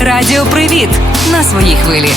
Радіо Привіт на своїй хвилі.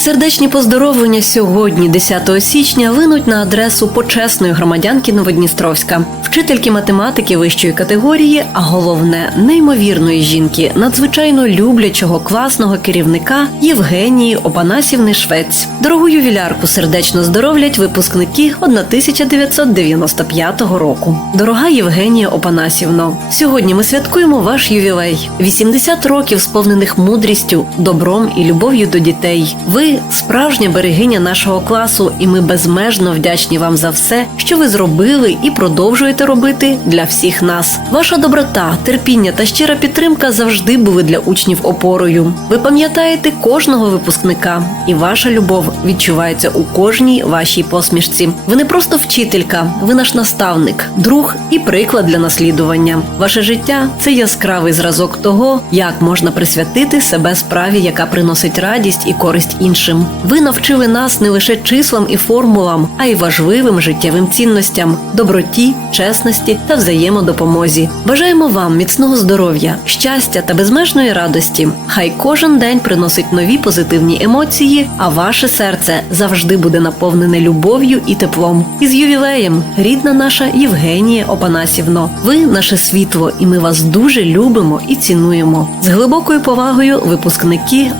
Сердечні поздоровлення сьогодні, 10 січня, винуть на адресу почесної громадянки Новодністровська, вчительки математики вищої категорії, а головне неймовірної жінки, надзвичайно люблячого класного керівника Євгенії Опанасівни Швець. Дорогу ювілярку сердечно здоровлять випускники 1995 року. Дорога Євгенія Опанасівно, сьогодні ми святкуємо ваш ювілей. 80 років сповнених мудрістю, добром і любов'ю до дітей. Ви справжня берегиня нашого класу, і ми безмежно вдячні вам за все, що ви зробили і продовжуєте робити для всіх нас. Ваша доброта, терпіння та щира підтримка завжди були для учнів опорою. Ви пам'ятаєте кожного випускника, і ваша любов відчувається у кожній вашій посмішці. Ви не просто вчителька, ви наш наставник, друг і приклад для наслідування. Ваше життя це яскравий зразок того, як можна присвятити себе справі, яка приносить радість і користь іншим. Ви навчили нас не лише числам і формулам, а й важливим життєвим цінностям, доброті, чесності та взаємодопомозі. Бажаємо вам міцного здоров'я, щастя та безмежної радості. Хай кожен день приносить нові позитивні емоції, а ваше серце завжди буде наповнене любов'ю і теплом. Із ювілеєм, рідна наша Євгенія Опанасівно. Ви наше світло, і ми вас дуже любимо і цінуємо. З глибокою повагою випускники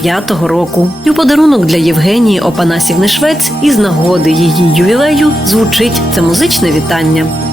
1995 року. І у подарунок для Євгенії Опанасівни Швець із нагоди її ювілею звучить це музичне вітання.